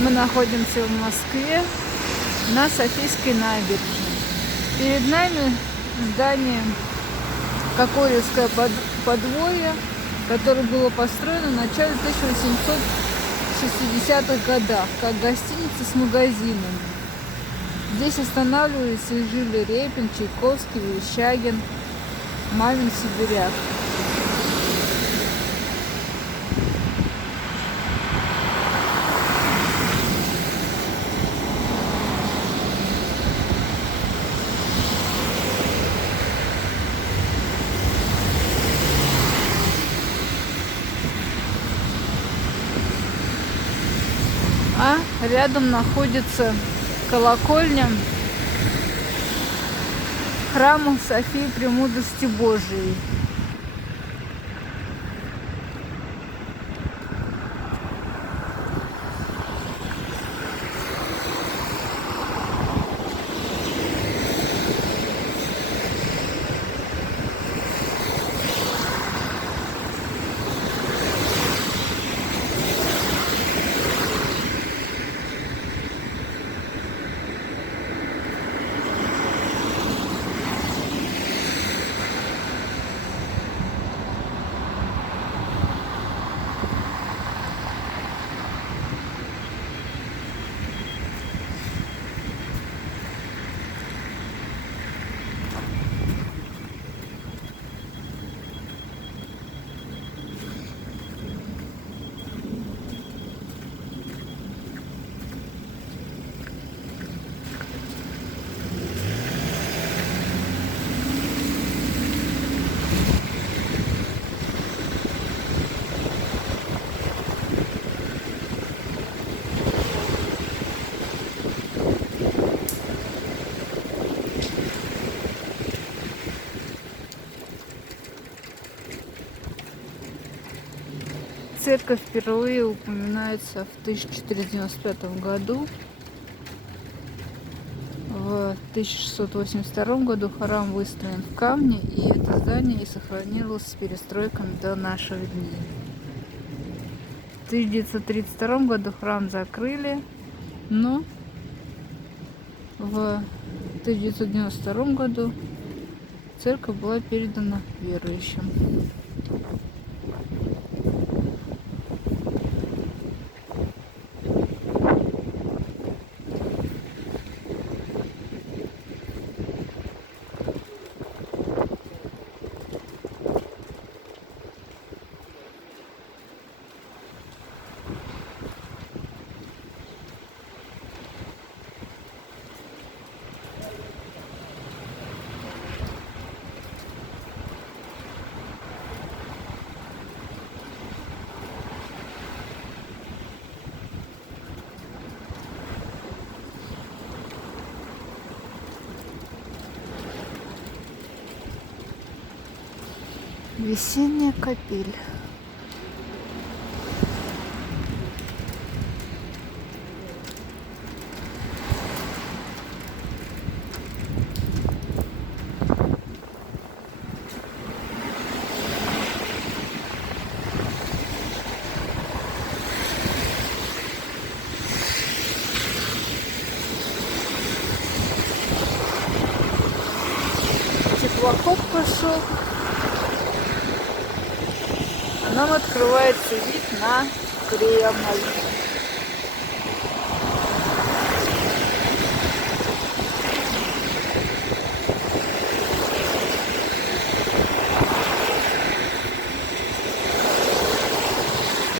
Мы находимся в Москве на Софийской набережной. Перед нами здание Кокоревское подворье, которое было построено в начале 1860-х годах как гостиница с магазинами. Здесь останавливались и жили Репин, Чайковский, Верещагин, Мамин, Сибиряк. А рядом находится колокольня храма Софии Премудрости Божией. Церковь впервые упоминается в 1495 году. В 1682 году храм выстроен в камне, и это здание и сохранилось с перестройками до наших дней. В 1932 году храм закрыли, но в 1992 году церковь была передана верующим. Весенняя капель. Теплоход пошел. Нам открывается вид на Кремль.